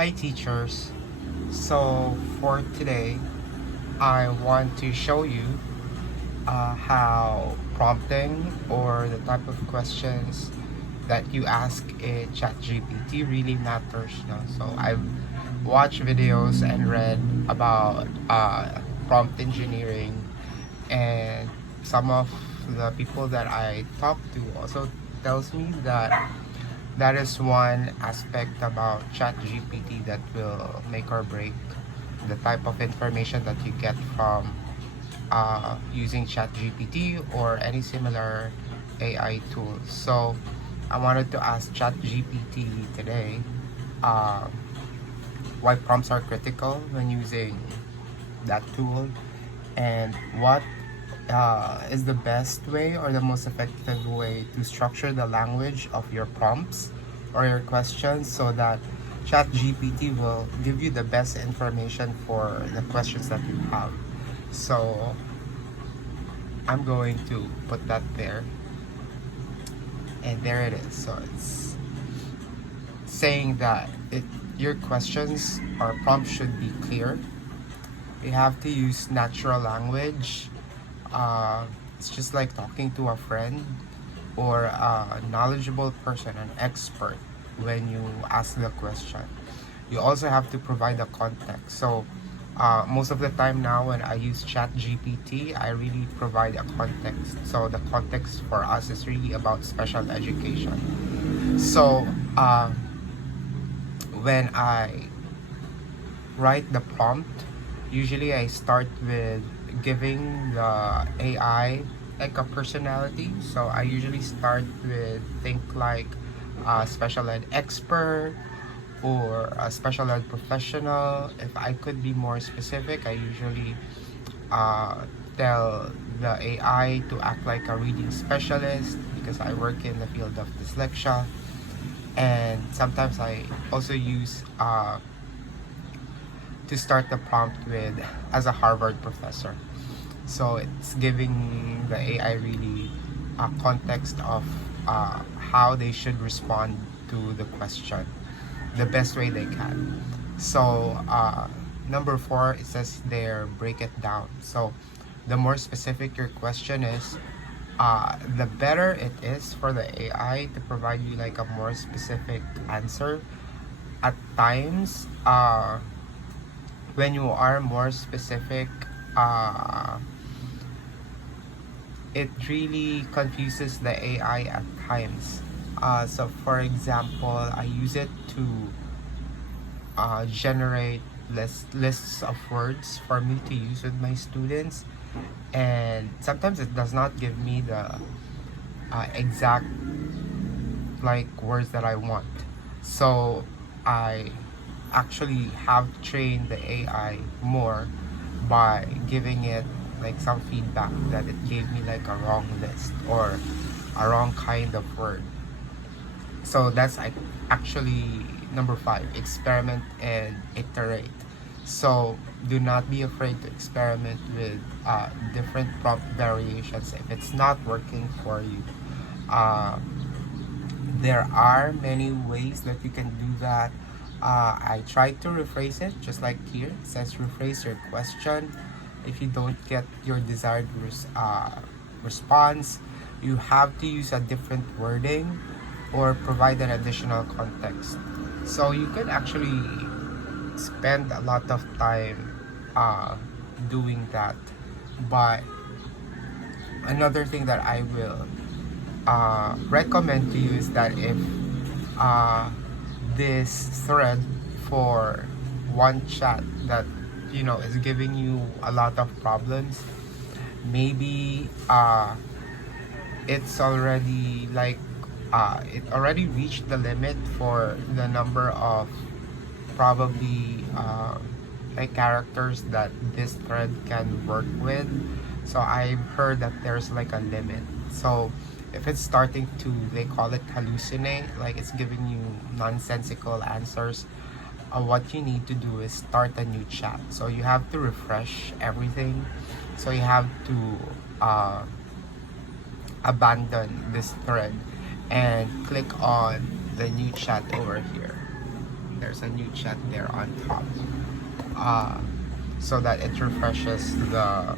Hi teachers. So for today, I want to show you how prompting or the type of questions that you ask in ChatGPT really matters. So I've watched videos and read about prompt engineering, and some of the people that I talk to also tells me that that is one aspect about ChatGPT that will make or break the type of information that you get from using ChatGPT or any similar AI tools. So I wanted to ask ChatGPT today uh, why prompts are critical when using that tool, and what is the best way or the most effective way to structure the language of your prompts or your questions so that ChatGPT will give you the best information for the questions that you have. So I'm going to put that there, and there it is. So it's saying that your questions or prompts should be clear. You have to use natural language. It's just like talking to a friend or a knowledgeable person, an expert, when you ask the question. You also have to provide a context. So most of the time now when I use ChatGPT, I really provide a context. So the context for us is really about special education. So when I write the prompt, usually I start with giving the AI like a personality. So I usually start with think like a special ed expert or a special ed professional. If I could be more specific, I usually uh, tell the AI to act like a reading specialist because I work in the field of dyslexia. And sometimes I also use to start the prompt with as a Harvard professor. So it's giving the AI really a context of how they should respond to the question the best way they can. So number four, it says there, break it down. So the more specific your question is, the better it is for the AI to provide you like a more specific answer. At times, when you are more specific, uh, it really confuses the AI at times. So, for example, I use it to generate lists of words for me to use with my students, and sometimes it does not give me the exact like words that I want. So I actually have trained the AI more by giving it like some feedback that it gave me like a wrong list or a wrong kind of word. So that's actually number five, experiment and iterate. So do not be afraid to experiment with different prompt variations if it's not working for you. Uh, there are many ways that you can do that. I tried to rephrase it just like here. It says rephrase your question. If you don't get your desired response, you have to use a different wording or provide an additional context. So you can actually spend a lot of time doing that. But another thing that I will recommend to you is that if uh, this thread for one chat that is giving you a lot of problems, maybe it's already like it already reached the limit for the number of probably like characters that this thread can work with. So I've heard that there's like a limit. So if it's starting to, they call it hallucinate, like it's giving you nonsensical answers, what you need to do is start a new chat. So you have to refresh everything. So you have to abandon this thread and click on the new chat over here. there's a new chat there on top, uh, so that it refreshes the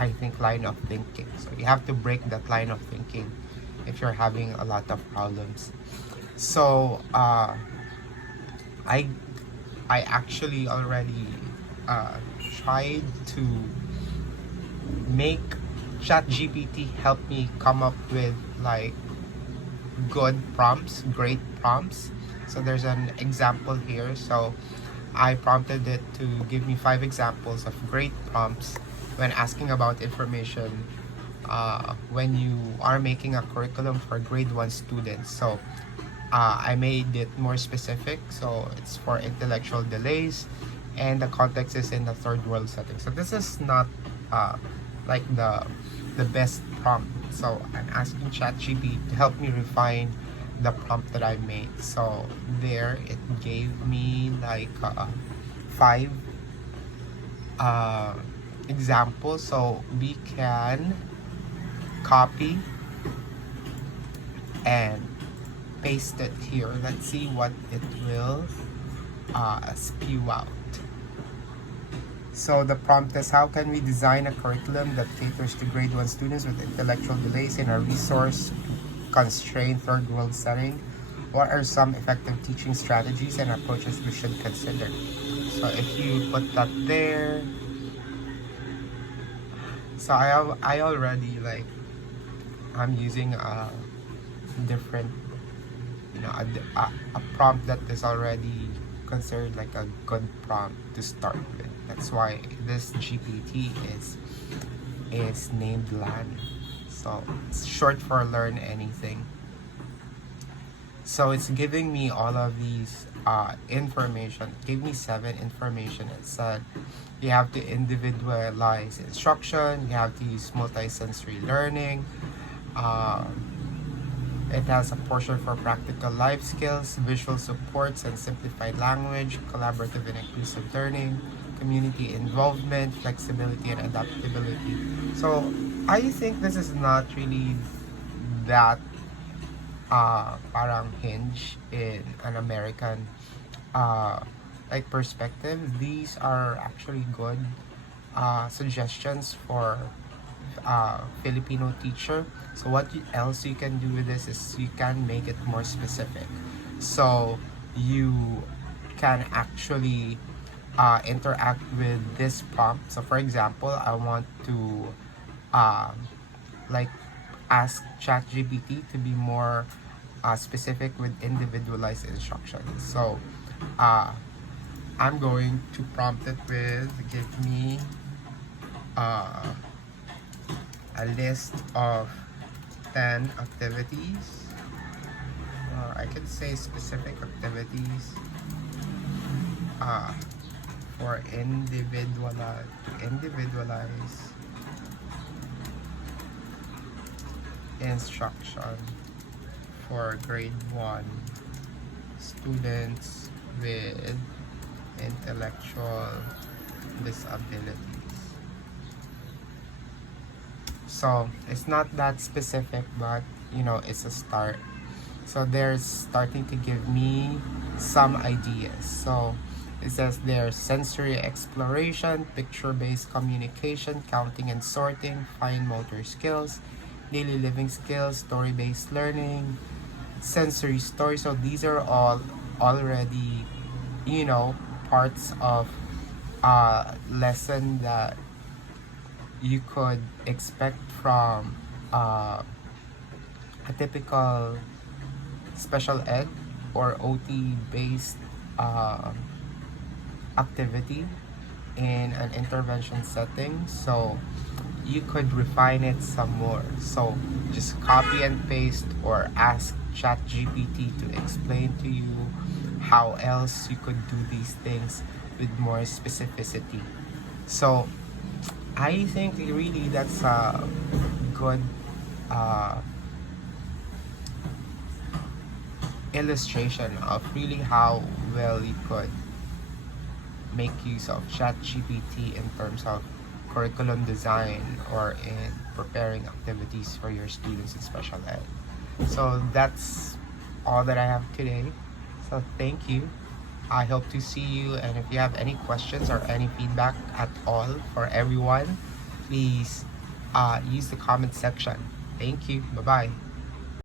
I think line of thinking. So you have to break that line of thinking if you're having a lot of problems. So I I actually already tried to make ChatGPT help me come up with like good prompts, great prompts. So there's an example here. So I prompted it to give me 5 examples of great prompts when asking about information when you are making a curriculum for grade 1 students. So I made it more specific. So it's for intellectual delays, and the context is in the third world setting. So this is not like the best prompt. So I'm asking ChatGPT to help me refine the prompt that I made. So there it gave me like 5 examples. So we can copy and paste it here. Let's see what it will spew out. So the prompt is, how can we design a curriculum that caters to grade 1 students with intellectual delays in a resource constrained third world setting? What are some effective teaching strategies and approaches we should consider? So if you put that there, so I already like, I'm using a different, you know, a prompt that is already considered like a good prompt to start with. That's why this GPT is named LAN. So it's short for learn anything. So it's giving me all of these information. It gave me 7 information. It said you have to individualize instruction, you have to use multi-sensory learning, it has a portion for practical life skills, visual supports and simplified language, collaborative and inclusive learning, community involvement, flexibility and adaptability. So I think this is not really that parang hinge in an American like perspective. These are actually good suggestions for Filipino teacher. So what else you can do with this is you can make it more specific. So you can actually interact with this prompt. So for example, I want to like ask ChatGPT to be more specific with individualized instructions. So I'm going to prompt it with, give me a list of 10 activities, or I could say specific activities for individualize instruction for grade 1 students with intellectual disabilities. So it's not that specific, but you know, it's a start. So they're starting to give me some ideas. So it says there's sensory exploration, picture-based communication, counting and sorting, fine motor skills, daily living skills, story-based learning, sensory story. So these are all already, you know, parts of a lesson that you could expect from a typical special ed or OT based activity in an intervention setting. So you could refine it some more. So just copy and paste or ask ChatGPT to explain to you how else you could do these things with more specificity. So I think really that's a good illustration of really how well you could make use of ChatGPT in terms of curriculum design or in preparing activities for your students in special ed. So that's all that I have today. So thank you. I hope to see you, and if you have any questions or any feedback at all for everyone, please use the comment section. Thank you. Bye bye.